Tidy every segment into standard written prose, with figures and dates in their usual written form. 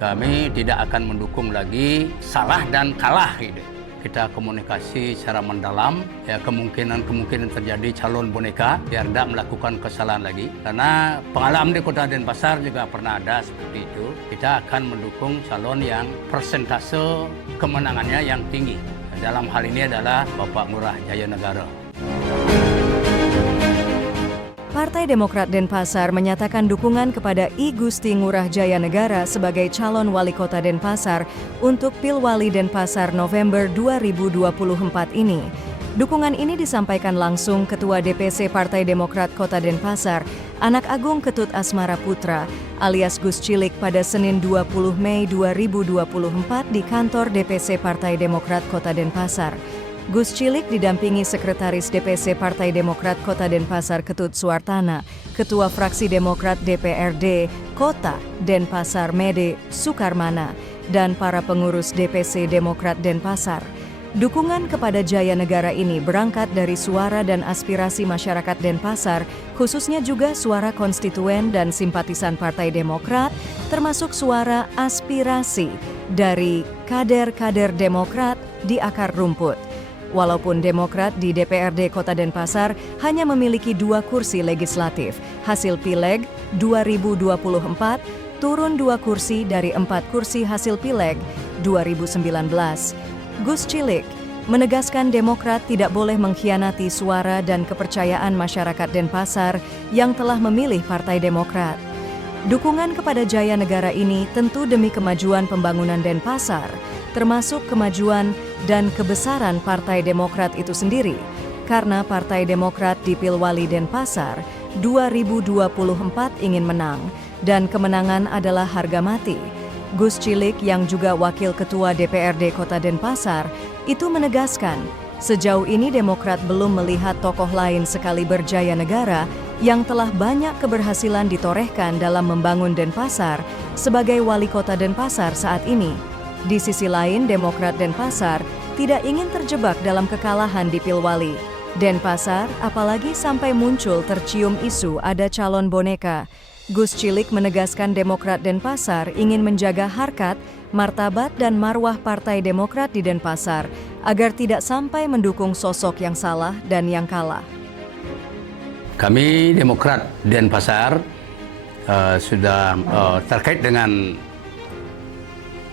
Kami tidak akan mendukung lagi salah dan kalah gitu. Kita komunikasi secara mendalam, ya kemungkinan terjadi calon boneka biar tidak melakukan kesalahan lagi. Karena pengalaman di Kota Denpasar juga pernah ada seperti itu. Kita akan mendukung calon yang persentase kemenangannya yang tinggi. Dalam hal ini adalah Bapak Ngurah Jaya Negara. Partai Demokrat Denpasar menyatakan dukungan kepada I Gusti Ngurah Jaya Negara sebagai calon wali kota Denpasar untuk Pilwali Denpasar November 2024 ini. Dukungan ini disampaikan langsung Ketua DPC Partai Demokrat Kota Denpasar, Anak Agung Ketut Asmara Putra, alias Gus Cilik pada Senin 20 Mei 2024 di kantor DPC Partai Demokrat Kota Denpasar. Gus Cilik didampingi Sekretaris DPC Partai Demokrat Kota Denpasar Ketut Suartana, Ketua Fraksi Demokrat DPRD Kota Denpasar Mede Sukarmana, dan para pengurus DPC Demokrat Denpasar. Dukungan kepada Jaya Negara ini berangkat dari suara dan aspirasi masyarakat Denpasar, khususnya juga suara konstituen dan simpatisan Partai Demokrat, termasuk suara aspirasi dari kader-kader Demokrat di akar rumput. Walaupun Demokrat di DPRD Kota Denpasar hanya memiliki 2 kursi legislatif, hasil Pileg 2024 turun 2 kursi dari 4 kursi hasil Pileg 2019. Gus Cilik menegaskan Demokrat tidak boleh mengkhianati suara dan kepercayaan masyarakat Denpasar yang telah memilih Partai Demokrat. Dukungan kepada Jaya Negara ini tentu demi kemajuan pembangunan Denpasar, termasuk kemajuan dan kebesaran Partai Demokrat itu sendiri, karena Partai Demokrat di Pilwali Denpasar 2024 ingin menang, dan kemenangan adalah harga mati. Gus Cilik yang juga Wakil Ketua DPRD Kota Denpasar itu menegaskan, sejauh ini Demokrat belum melihat tokoh lain sekaliber Jaya Negara yang telah banyak keberhasilan ditorehkan dalam membangun Denpasar sebagai wali kota Denpasar saat ini. Di sisi lain, Demokrat Denpasar tidak ingin terjebak dalam kekalahan di Pilwali Denpasar, apalagi sampai muncul tercium isu ada calon boneka. Gus Cilik menegaskan Demokrat Denpasar ingin menjaga harkat, martabat dan marwah Partai Demokrat di Denpasar agar tidak sampai mendukung sosok yang salah dan yang kalah. Kami Demokrat Denpasar sudah terkait dengan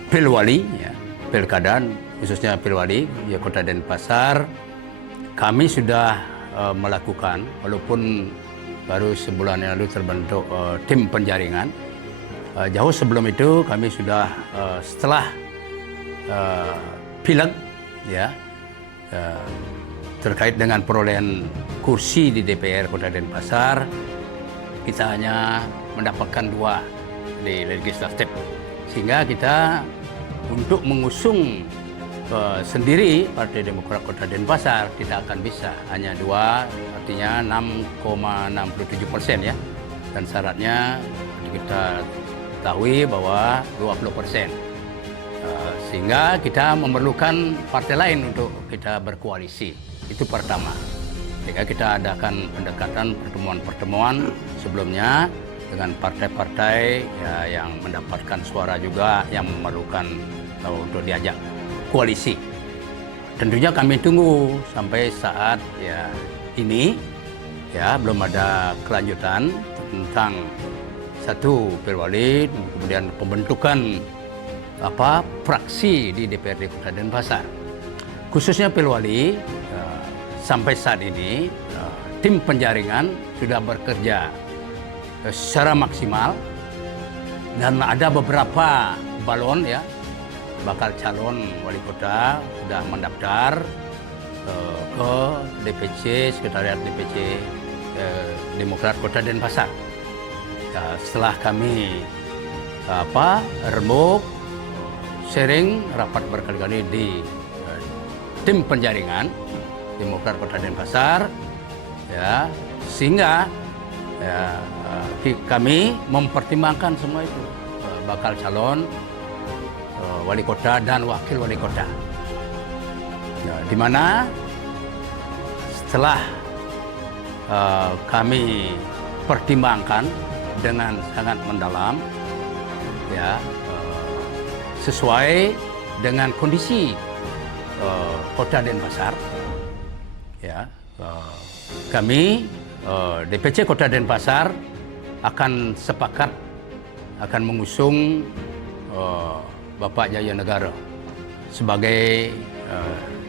Pilwali, ya, Pilkada, khususnya Pilwali, ya, Kota Denpasar, kami sudah melakukan, walaupun baru sebulan yang lalu terbentuk tim penjaringan. Jauh sebelum itu kami sudah setelah Pileg, ya, terkait dengan perolehan kursi di DPR Kota Denpasar, kita hanya mendapatkan 2 di legislatif, sehingga kita untuk mengusung sendiri Partai Demokrat Kota Denpasar tidak akan bisa, hanya 2, artinya 6,67% ya, dan syaratnya kita ketahui bahwa 20%, sehingga kita memerlukan partai lain untuk kita berkoalisi. Itu pertama, sehingga kita adakan pendekatan pertemuan-pertemuan sebelumnya dengan partai-partai, ya, yang mendapatkan suara juga yang memerlukan untuk diajak koalisi. Tentunya kami tunggu sampai saat, ya, ini, ya, belum ada kelanjutan tentang satu Pilwali, kemudian pembentukan fraksi di DPRD Kota Denpasar. Khususnya Pilwali, sampai saat ini tim penjaringan sudah bekerja secara maksimal, dan ada beberapa balon, ya, bakal calon wali kota sudah mendaftar ke DPC, Sekretariat DPC Demokrat Kota Denpasar. Setelah kami remuk, sharing, rapat berkali-kali di tim penjaringan Demokrat Kota Denpasar, ya, sehingga, ya, kami mempertimbangkan semua itu, bakal calon wali kota dan wakil wali kota, ya, di mana setelah kami pertimbangkan dengan sangat mendalam, ya, sesuai dengan kondisi Kota Denpasar. Ya, kami DPC Kota Denpasar akan sepakat akan mengusung Bapak Jaya Negara sebagai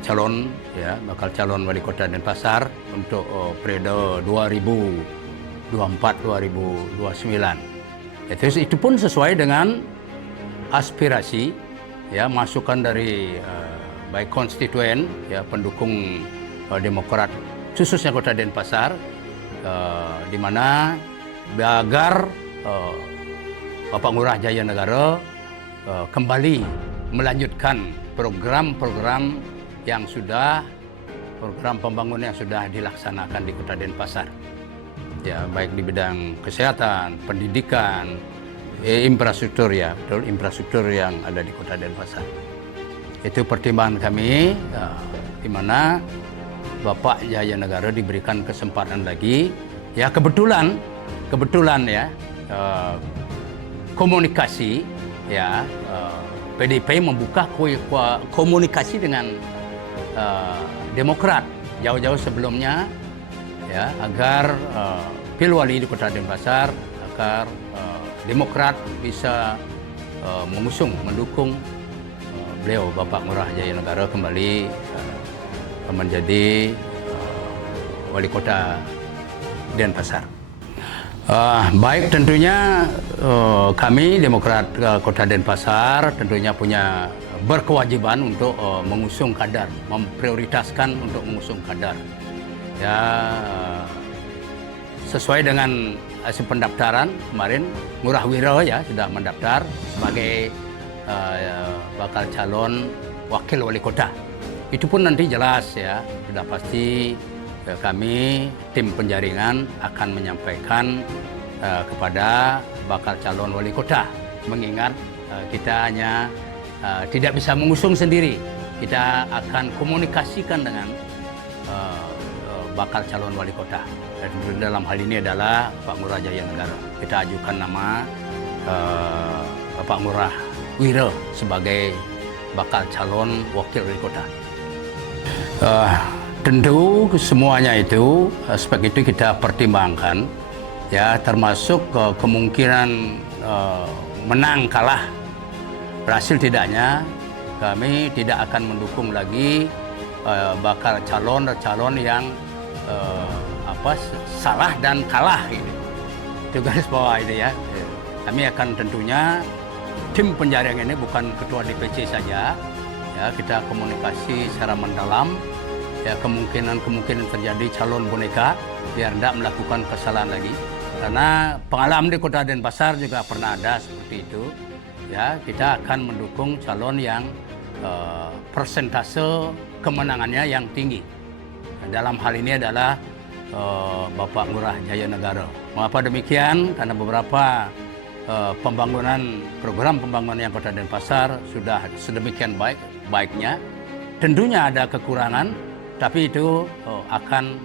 calon, ya, bakal calon wali kota Denpasar untuk periode 2024-2029. Itu pun sesuai dengan aspirasi, ya, masukan dari baik konstituen, ya, pendukung Demokrat khususnya Kota Denpasar, di mana agar Bapak Ngurah Jaya Negara kembali melanjutkan program-program yang sudah, program pembangunan yang sudah dilaksanakan di Kota Denpasar. Ya, baik di bidang kesehatan, pendidikan, infrastruktur, ya, betul, infrastruktur yang ada di Kota Denpasar. Itu pertimbangan kami, di mana Bapak Jaya Negara diberikan kesempatan lagi. Ya, kebetulan ya, komunikasi, ya, PDIP membuka komunikasi dengan Demokrat jauh-jauh sebelumnya, ya, agar pilwali di Kota Denpasar, agar Demokrat bisa mendukung beliau Bapak Ngurah Jaya Negara kembali menjadi wali kota Denpasar. Baik, tentunya kami Demokrat Kota Denpasar tentunya punya berkewajiban untuk mengusung kader, memprioritaskan untuk mengusung kader. Ya, sesuai dengan hasil pendaftaran kemarin, Ngurah Wiro, ya, sudah mendaftar sebagai bakal calon wakil wali kota. Itu pun nanti jelas, ya, sudah pasti kami tim penjaringan akan menyampaikan kepada bakal calon wali kota. Mengingat kita hanya tidak bisa mengusung sendiri, kita akan komunikasikan dengan bakal calon wali kota. Dan dalam hal ini adalah Pak Ngurah Jaya Negara. Kita ajukan nama Bapak Ngurah Wiro sebagai bakal calon wakil wali kota. Tentu semuanya itu, aspek itu kita pertimbangkan, ya, termasuk kemungkinan menang kalah, berhasil tidaknya, kami tidak akan mendukung lagi bakal calon yang salah dan kalah, gitu. Itu garis bawah itu, ya. Kami akan tentunya tim penjaring ini bukan ketua DPC saja, ya, kita komunikasi secara mendalam. Ya, kemungkinan terjadi calon boneka biar tidak melakukan kesalahan lagi, karena pengalaman di Kota Denpasar juga pernah ada seperti itu. Ya, kita akan mendukung calon yang persentase kemenangannya yang tinggi. Dalam hal ini adalah Bapak Ngurah Jaya Negara. Mengapa demikian? Karena beberapa program pembangunan yang Kota Denpasar sudah sedemikian baiknya. Tentunya ada kekurangan, tapi itu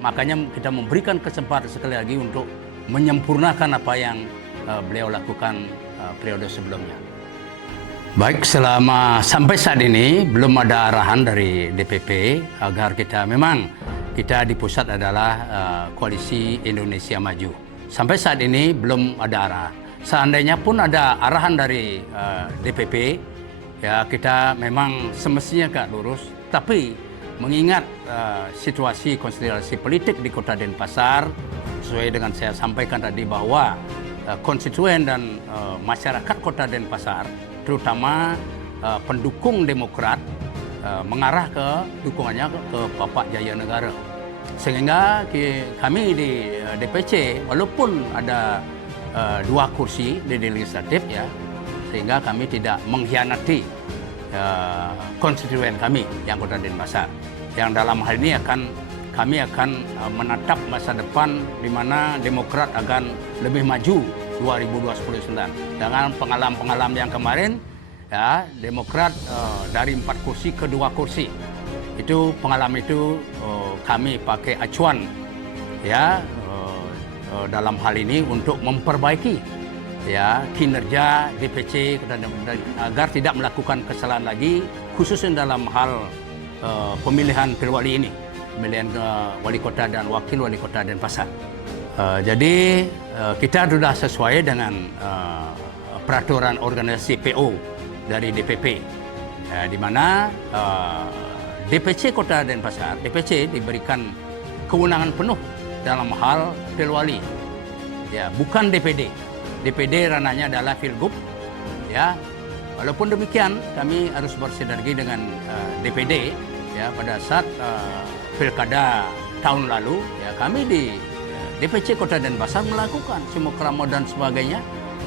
makanya kita memberikan kesempatan sekali lagi untuk menyempurnakan apa yang beliau lakukan periode sebelumnya. Baik, sampai saat ini belum ada arahan dari DPP agar kita di pusat adalah Koalisi Indonesia Maju. Sampai saat ini belum ada arahan. Seandainya pun ada arahan dari DPP, ya, kita memang semestinya agak lurus, tapi mengingat situasi konstelasi politik di Kota Denpasar, sesuai dengan saya sampaikan tadi bahwa konstituen dan masyarakat Kota Denpasar, terutama pendukung Demokrat, mengarah ke dukungannya ke Bapak Jaya Negara. Sehingga kami di DPC, walaupun ada 2 kursi di legislatif, ya, sehingga kami tidak mengkhianati konstituen kami yang Kota Denpasar. Yang dalam hal ini kami akan menatap masa depan di mana Demokrat akan lebih maju 2029. Dengan pengalaman yang kemarin, ya, Demokrat dari 4 kursi ke 2 kursi. Itu pengalaman itu kami pakai acuan, ya, dalam hal ini untuk memperbaiki ya kinerja DPC agar tidak melakukan kesalahan lagi, khususnya dalam hal pemilihan pilwali ini, pemilihan wali kota dan wakil wali kota Denpasar. Jadi kita sudah sesuai dengan peraturan organisasi PO dari DPP, di mana DPC Kota Denpasar, DPC diberikan kewenangan penuh dalam hal pilwali, ya bukan DPD. DPD ranahnya adalah Pilgub, ya. Walaupun demikian, kami harus bersinergi dengan DPD, ya pada saat pilkada tahun lalu, ya kami di DPC Kota Denpasar melakukan simokramo dan sebagainya,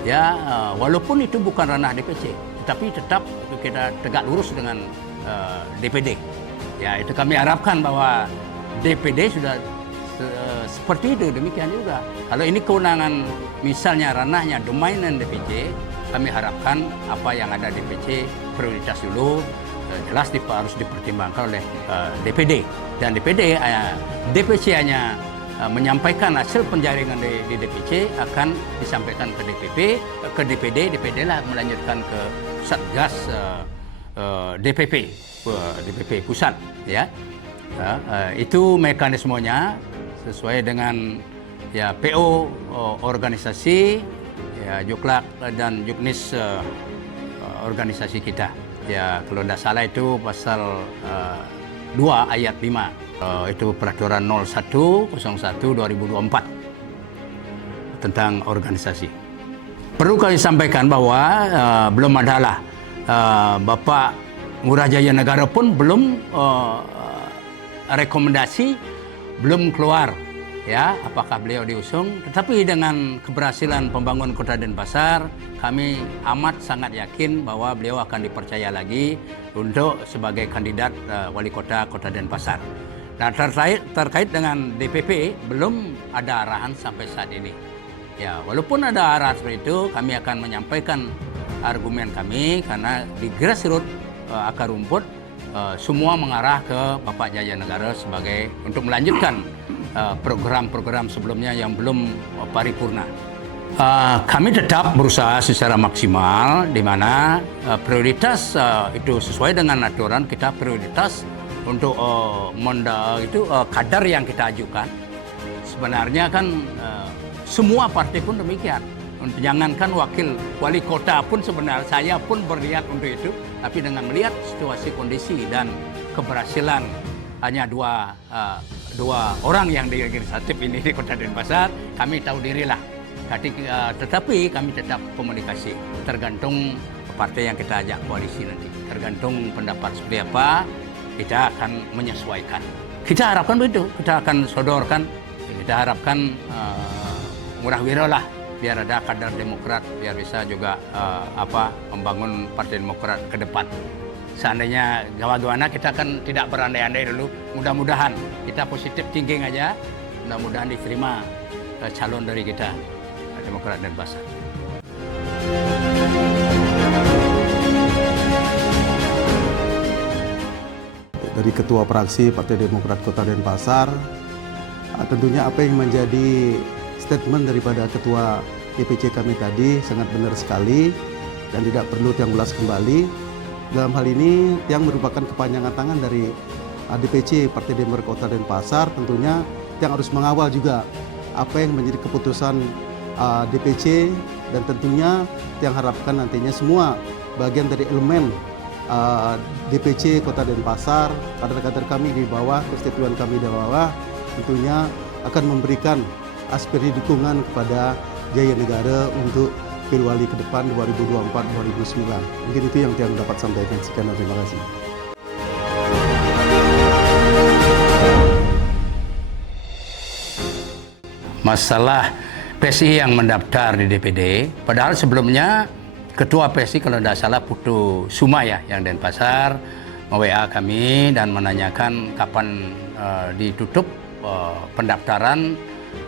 ya walaupun itu bukan ranah DPC, tetapi tetap kita tegak lurus dengan DPD. Ya itu kami harapkan bahwa DPD sudah seperti itu, demikian juga. Kalau ini kewenangan misalnya ranahnya domain DPC, kami harapkan apa yang ada DPC prioritas dulu, jelas harus dipertimbangkan oleh DPD. Dan DPC hanya menyampaikan hasil penjaringan di DPC akan disampaikan ke DPP, ke DPD lah melanjutkan ke Satgas DPP pusat, ya. Itu mekanismenya sesuai dengan ya PO organisasi, ya Juklak dan Juknis organisasi kita. Ya kalau tidak salah itu pasal 2 ayat 5 itu peraturan 01/01/2024 tentang organisasi. Perlu kami sampaikan bahwa belum adalah Bapak Ngurah Jaya Negara pun belum rekomendasi belum keluar, ya apakah beliau diusung. Tetapi dengan keberhasilan pembangunan Kota Denpasar, kami amat sangat yakin bahwa beliau akan dipercaya lagi untuk sebagai kandidat wali kota Kota Denpasar. Nah terkait dengan DPP belum ada arahan sampai saat ini. Ya walaupun ada arahan seperti itu, kami akan menyampaikan argumen kami karena di grassroots akar rumput semua mengarah ke Bapak Jaya Negara sebagai untuk melanjutkan program-program sebelumnya yang belum paripurna. Kami tetap berusaha secara maksimal, di mana prioritas itu sesuai dengan aturan kita prioritas untuk kadar yang kita ajukan. Sebenarnya kan semua partai pun demikian. Jangankan wakil wali kota pun sebenarnya saya pun berniat untuk itu, tapi dengan melihat situasi kondisi dan keberhasilan hanya dua orang yang di legislatif ini di Kota Denpasar, kami tahu dirilah. Tetapi kami tetap komunikasi, tergantung partai yang kita ajak koalisi nanti, tergantung pendapat seperti apa, kita akan menyesuaikan. Kita harapkan begitu, kita akan sodorkan, kita harapkan murah wiro lah, biar ada kader Demokrat, biar bisa juga membangun Partai Demokrat ke depan. Seandainya gimana kita kan tidak berandai-andai dulu, mudah-mudahan kita positif thinking aja, mudah-mudahan diterima calon dari kita, Demokrat Denpasar. Dari Ketua Praksi Partai Demokrat Kota Denpasar, tentunya apa yang menjadi statement daripada Ketua DPC kami tadi sangat benar sekali dan tidak perlu Tiang ulas kembali. Dalam hal ini Tiang merupakan kepanjangan tangan dari DPC Partai Demokrat Kota Denpasar. Tentunya Tiang harus mengawal juga apa yang menjadi keputusan DPC, dan tentunya Tiang harapkan nantinya semua bagian dari elemen DPC Kota Denpasar, kader-kader kami di bawah, konstituen kami di bawah, tentunya akan memberikan aspirasi dukungan kepada Jaya Negara untuk pilwali ke depan 2024-2029. Mungkin itu yang Tiang dapat sampaikan. Sekian, terima kasih. Masalah PSI yang mendaftar di DPD, padahal sebelumnya Ketua PSI kalau tidak salah Putu Suma ya, yang Denpasar, WA kami dan menanyakan kapan ditutup pendaftaran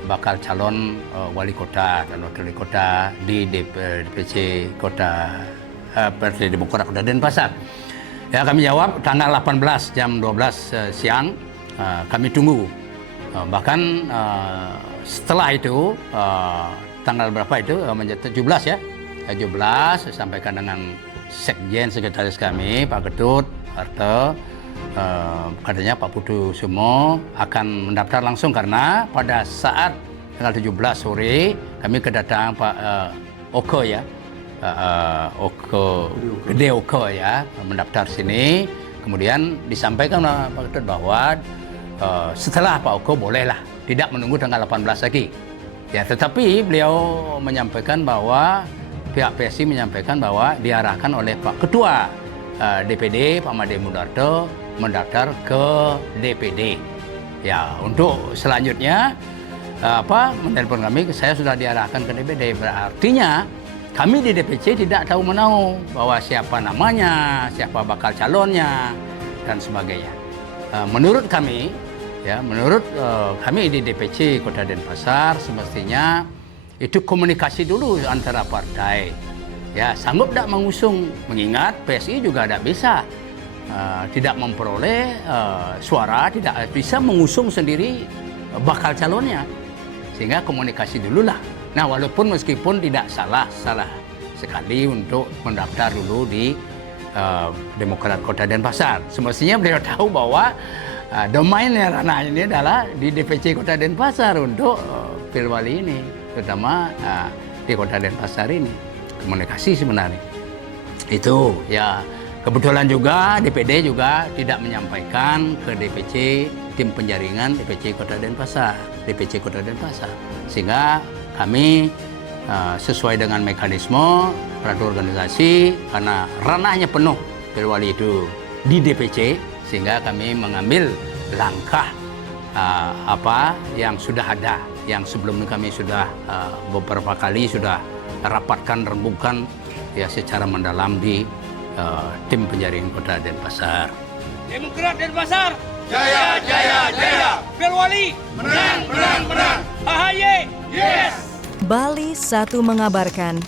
bakal calon wali kota dan wakil wali kota di DPC Kota Partai Demokrat Kota Denpasar. Ya kami jawab tanggal 18 jam 12 siang, kami tunggu. Bahkan setelah itu tanggal berapa itu, menjadi 17 ya. 17 sampaikan dengan Sekjen Sekretaris kami Pak Ketut Harto, katanya Pak Putu Sumo akan mendaftar langsung karena pada saat tanggal 17 sore kami kedatangan Pak Oko ya, Gede Oko ya, mendaftar sini. Kemudian disampaikan oleh Pak Ketut bahwa setelah Pak Oko bolehlah, tidak menunggu tanggal 18 lagi. Ya, tetapi beliau menyampaikan bahwa pihak PSI menyampaikan bahwa diarahkan oleh Pak Ketua DPD Pak Made Mudarto mendaftar ke DPD. Ya, untuk selanjutnya menelpon kami, saya sudah diarahkan ke DPD. Berartinya kami di DPC tidak tahu menahu bahwa siapa namanya, siapa bakal calonnya dan sebagainya. Menurut kami, ya, menurut kami di DPC Kota Denpasar semestinya itu komunikasi dulu antara partai. Ya, sanggup tidak mengusung, mengingat PSI juga tidak bisa, tidak memperoleh suara, tidak bisa mengusung sendiri bakal calonnya. Sehingga komunikasi dululah. Nah, walaupun meskipun tidak salah sekali untuk mendaftar dulu di Demokrat Kota Denpasar. Semestinya beliau tahu bahwa domainnya ranah ini adalah di DPC Kota Denpasar untuk Pilwali ini, terutama di Kota Denpasar ini. Komunikasi sebenarnya itu ya, kebetulan juga DPD juga tidak menyampaikan ke DPC tim penjaringan DPC Kota Denpasar, sehingga kami sesuai dengan mekanisme peraturan organisasi, karena ranahnya penuh Pilwali itu di DPC, sehingga kami mengambil langkah yang sudah ada, yang sebelumnya kami sudah beberapa kali sudah rapatkan, rembukan ya secara mendalam di tim penjaringan Kota Denpasar. Demokrat Denpasar, Jaya, jaya, jaya. Pilwali, Menang, menang, menang. AHY, Yes. Bali 1 mengabarkan